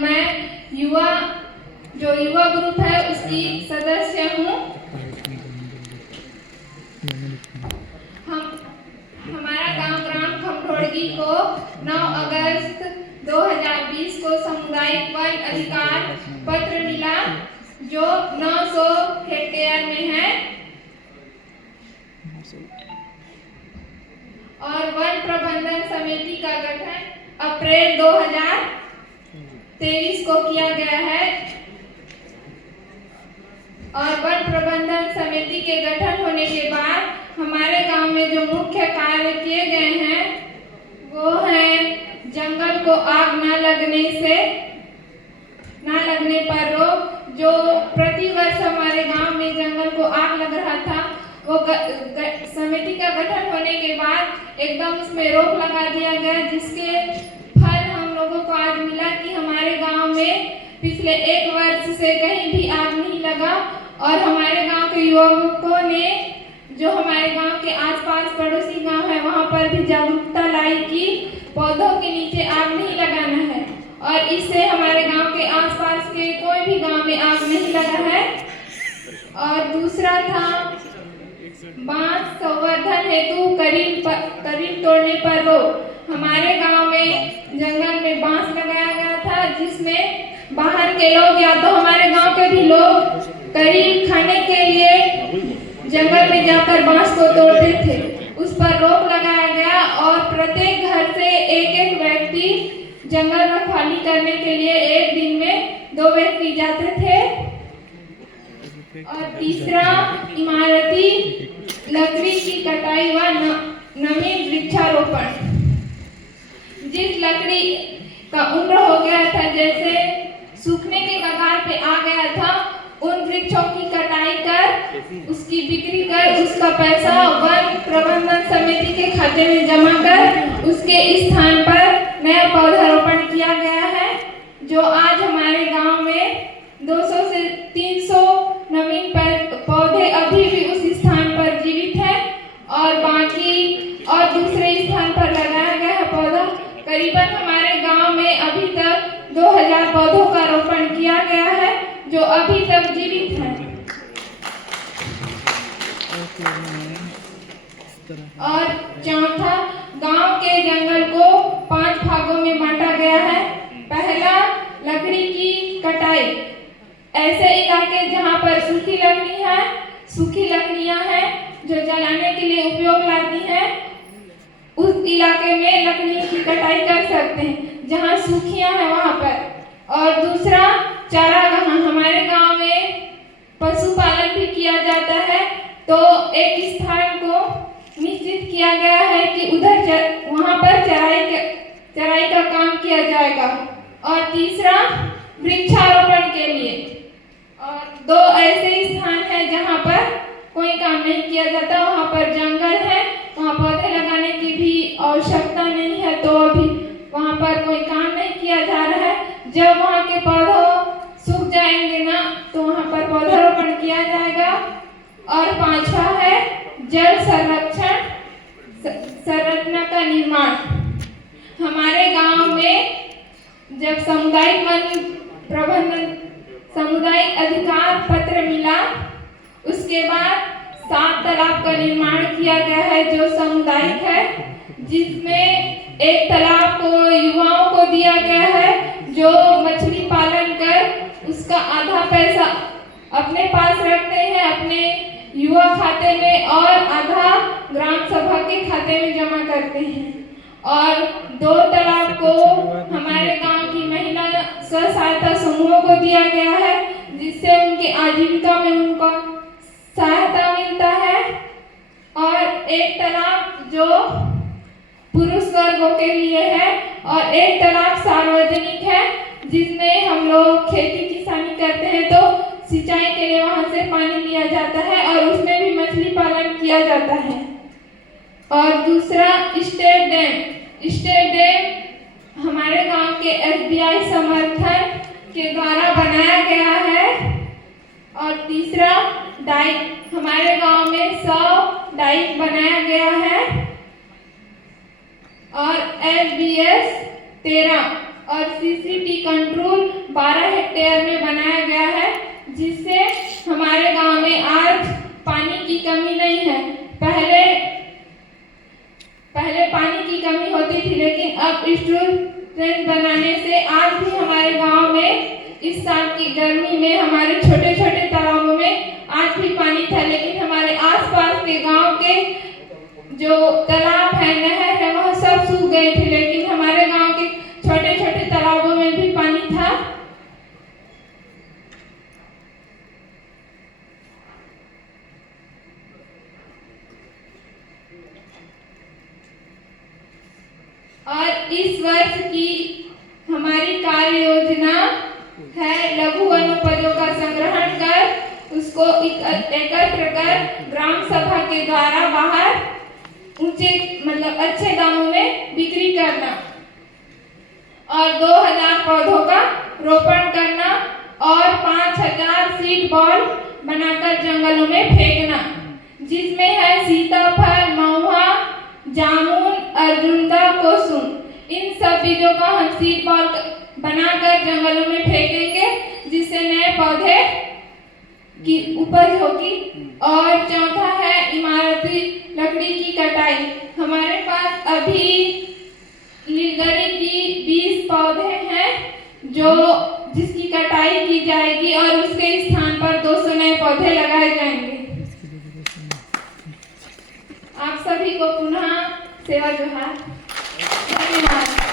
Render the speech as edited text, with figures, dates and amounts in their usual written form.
मैं युवा ग्रुप है उसकी सदस्य हूँ। हमारा गांव ग्राम खमठोड़गी को 9 अगस्त 2020 को सामुदायिक वन अधिकार पत्र मिला जो 900 हेक्टेयर में है और वन प्रबंधन समिति का गठन अप्रैल 2023 को किया गया है। और वन प्रबंधन समिति के गठन होने के बाद हमारे गांव में जो मुख्य कार्य किए गए हैं वो है जंगल को आग न लगने पर रोक। जो प्रतिवर्ष हमारे गांव में जंगल को आग लग रहा था वो समिति का गठन होने के बाद एकदम उसमें रोक लगा दिया गया, जिसके फल हम लोगों को आज मिला कि हमारे गांव में पिछले 1 वर्ष से कहीं भी आग नहीं लगा। और हमारे गांव के युवकों ने जो हमारे गांव के आसपास पड़ोसी गांव है वहां पर भी जागरूकता लाई कि पौधों के नीचे आग नहीं लगाना है और इससे हमारे गांव के आसपास के कोई भी गांव में आग नहीं लगा है। और दूसरा था बांस संवर्धन हेतु करीब तोड़ने पर रोक। हमारे गांव में जंगल में बांस लगाया गया था जिसमें बाहर के लोग या तो हमारे गांव के भी लोग करीब खाने के लिए जंगल में जाकर बांस को तोड़ते थे। उस पर रोक लगाया गया और प्रत्येक घर से एक व्यक्ति जंगल रखवाली करने के लिए एक दिन में 2 व्यक्ति जाते थे। और तीसरा इमारती लकड़ी की कटाई व नवीन वृक्षारोपण। जिस लकड़ी का उम्र हो गया था, जैसे सूखने के कगार पे आ गया था, उन वृक्षों की कटाई कर उसकी बिक्री कर उसका पैसा वन प्रबंधन समिति के खाते में जमा कर उसके स्थान पर नया पौधारोपण किया गया है। जो आज हमारे गांव में 200 से 300 नवीन पौधे अभी भी उस स्थान पर जीवित है और बाकी और दूसरे स्थान पर लगाया गया है पौधा। करीबन हमारे गांव में अभी तक 2000 पौधों का रोपण किया गया है जो अभी तक जीवित है। और चौथा, गांव के जंगल को 5 भागों में बांटा गया है। पहला, लकड़ी की कटाई। ऐसे इलाके जहां पर सूखी लकड़ियां हैं जो जलाने के लिए उपयोग लाती हैं, उस इलाके में लकड़ी की कटाई कर सकते हैं जहां सूखियां हैं वहां पर। और दूसरा, चारागाह। हमारे गांव में पशुपालन भी किया जाता है, तो एक स्थान को निश्चित किया गया है कि उधर वहां पर चराई का काम किया जाएगा। और तीसरा, वृक्षारोपण के लिए। और 2 ऐसे स्थान हैं जहां पर कोई काम नहीं किया जाता, वहां पर जंगल है, वहां पौधे लगाने की भी आवश्यकता नहीं है, तो अभी वहां पर कोई काम नहीं किया जा रहा है। जब वहां के पौधे सूख जाएंगे ना तो वहां पर पौधारोपण किया जाएगा। और 5वां है जल संरक्षण संरचना का निर्माण। हमारे गांव में जब सामुदायिक वन प्रबंधन सामुदायिक अधिकार पत्र मिला, उसके बाद 7 तालाब का निर्माण किया गया है जो सामुदायिक है, जिसमें एक तालाब को युवाओं को दिया गया है जो मछली पालन कर उसका आधा पैसा अपने पास रखते हैं अपने युवा खाते में और आधा ग्राम सभा के खाते में जमा करते हैं। और 2 तालाब को हमारे गांव की महिला स्व सहायता समूहों को दिया गया है, जिससे उनके आजीविका में उनको सहायता मिलता है। और एक तालाब जो पुरुष वर्गों के लिए है और एक तालाब सार्वजनिक है, जिसमें हम लोग खेती किसानी करते हैं तो सिंचाई के लिए वहां से पानी लिया जाता है और उसमें भी मछली पालन किया जाता है। और दूसरा, स्टेट डैम हमारे गांव के SBI समर्थन के द्वारा बनाया गया है। और तीसरा, डाइक। हमारे गांव में 100 डाइक बनाया गया है। और FBS 13 और CCT कंट्रोल 12 हेक्टेयर में बनाया गया है, जिससे हमारे गांव में आज पानी की कमी नहीं है। पहले पानी की कमी होती थी, लेकिन अब स्टूडेंट बनाने से आज भी हमारे गांव में इस साल की गर्मी में हमारे छोटे छोटे तालाबों में आज भी पानी था। लेकिन हमारे आसपास के गांव के जो तालाब है, नहर है, वह सब सूख गए थे, लेकिन हमारे गांव के छोटे छोटे तालाबों में भी पानी था। और इस वर्ष की हमारी कार्य योजना है लघु वनोपजों का संग्रहण कर उसको एकत्र कर ग्राम सभा के द्वारा बाहर ऊंचे मतलब अच्छे दामों में बिक्री करना और 2000 पौधों का रोपण करना और 5000 सीड बॉल बनाकर जंगलों में फेंकना, जिसमें है सीताफल, महुआ, जामुन, अर्जुनदा, कोसुम। इन सब बीजों का हम सीड बॉल बनाकर जंगलों में फेंकेंगे, जिससे नए पौधे की उपज होगी। और चौथा है इमारती लकड़ी की कटाई। हमारे पास अभी नीलगिरी की 20 पौधे हैं जिसकी कटाई की जाएगी और उसके स्थान पर 200 नए पौधे लगाए जाएंगे। आप सभी को पुनः सेवा जोहार। धन्यवाद।